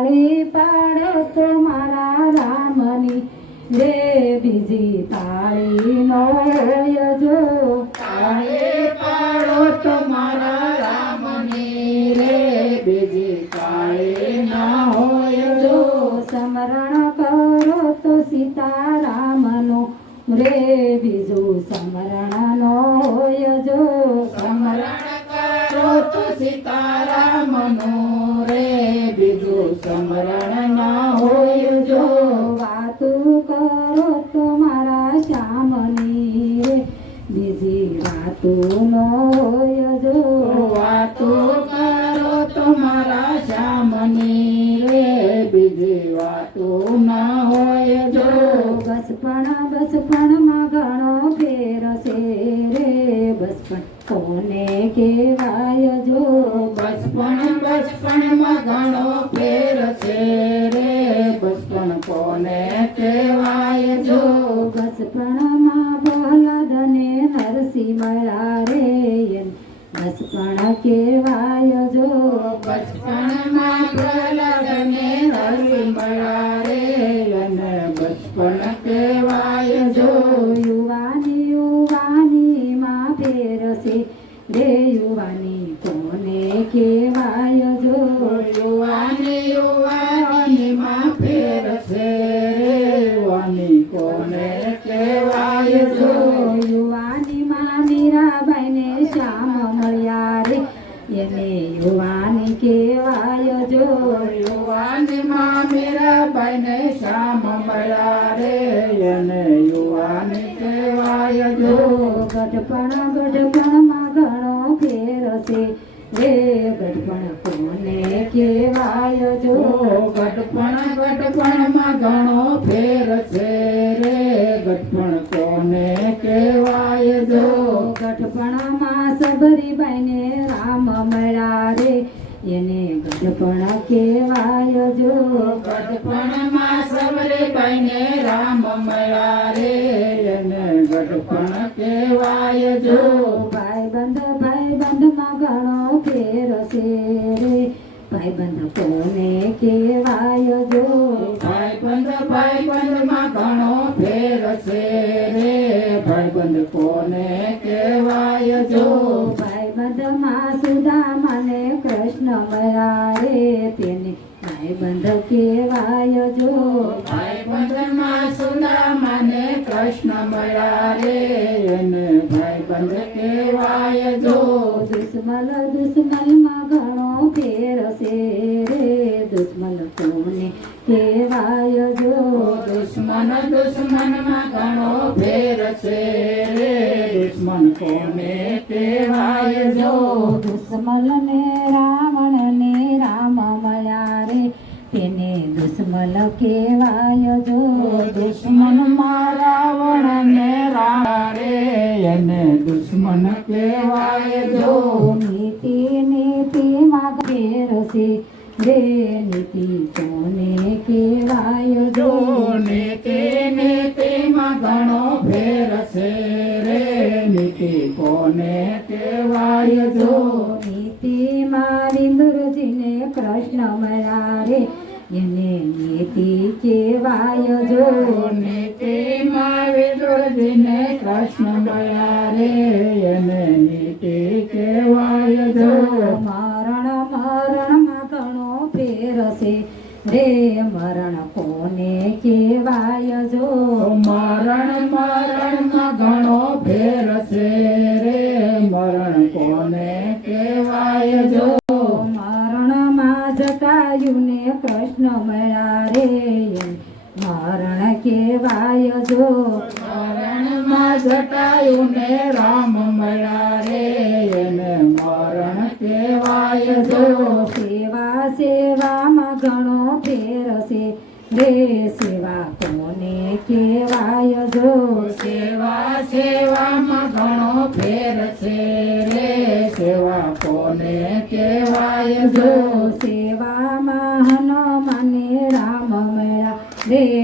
તાળી પાડો તો મારા રામની રે બીજી તાળી નો હોય જો તાળી પાડો તો મારા રામની રે બીજી તાળી ના હોય જો જો સ્મરણ કરો તો સીતારામનું રે બીજું સ્મરણ નો હોય જો સ્મરણ કરો તો સીતારામનું રે બીજું સ્મરણ ના હોય જો વાતું કરો તો મારા શ્યામની રે બીજી વાતું નો હોય જો વાતો કરો તો મારા શ્યામની રે બીજી વાતો ના હોય જો બચપણ માં ઘણો ફેર છે રે બચપણ કોને કહેવાય જો બચપણ માં ઘણો ફેર છે રે બચપણ કોને કહેવાય જો બચપણમાં પ્રહલાદ ને નરસિંહ મળ્યા રે બચપણ કહેવાય જો બચપણમાં પ્રહલાદ ને નરસિંહ મળ્યા રે અને બચપણ કહેવાય જો યુવાની માં ફેર છે રે યુવાની કોને કહેવાય જો યુવાની માં ફેર છે રે યુવાની કોને કહેવાય જો યુવાની માં મીરાબાઈ ને શ્યામ મળ્યા રે એને યુવાની કહેવાય જો યુવાની માં મીરાબાઈ ને શ્યામ મળ્યા રે એને યુવાની કહેવાય જો ગઢપણ માં ઘણો ફેર છે રે ગઢપણ કોને કહેવાય જો ગઢપણ માં ઘણો ફેર છે રે ગઢપણ કોને કહેવાય જો ગઢપણ માં સબરીબાઈ ને રામ મળ્યા રે એને ગઢપણ કહેવાય જો ગઢપણ માં સબરીબાઈ ને રામ મળ્યા રે એને ગઢપણ કહેવાય જો ભાઈબંધ માં ઘણો ફેર છે રે ભાઈબંધ કોને કહેવાય જો ભાઈબંધ માં ઘણો ફેર છે રે ભાઈબંધ કોને કહેવાય જો ભાઈબંધ માં સુદામા ને કૃષ્ણ મળ્યા રે તેને ભાઈબંધ કહેવાય જો ભાઈબંધ માં સુદામા ને કૃષ્ણ મળ્યા રે એને ભાઈબંધ કહેવાય જો દુશ્મન માં ઘણો ફેર છે રે દુશ્મન કોને કહેવાય જો દુશ્મન માં ઘણો ફેર છે રે દુશ્મન કોને કહેવાય જો દુશ્મન ને રામ મળ્યા રે તેને દુશ્મન કહેવાય જો દુશ્મન માં રાવણ ને રામ રે એને દુશ્મન કહેવાય જો નીતિ માં ફેર છે રે નીતિ કોને કહેવાય જો નીતિ માં ઘણો ફેર છે રે નીતિ કોને કહેવાય જો નીતિ માં વિંદુરજીને કૃષ્ણ મળ્યા રે એને નીતિ કહેવાય જો નીતિ માં વિદુરજીને કૃષ્ણ મળ્યા રે એને નીતિ કહેવાય જો મરણ માં ઘણો ફેર છે રે મરણ કોને કહેવાય જો મરણ માં ઘણો ફેર છે રે મરણ કોને કહેવાય જો મરણ માં જટાયું ને કૃષ્ણ મળ્યા રે મરણ કહેવાય જો મરણ માં જટાયું ને રામ મળ્યા રે એને મરણ કહેવાય જો સેવામાં ઘણો ફેર છે રે સેવા કોને કહેવાય જો સેવામાં ઘણો ફેર છે રે સેવા કોને કહેવાય જો સેવામાં હનુમાને રામ મળ્યા રે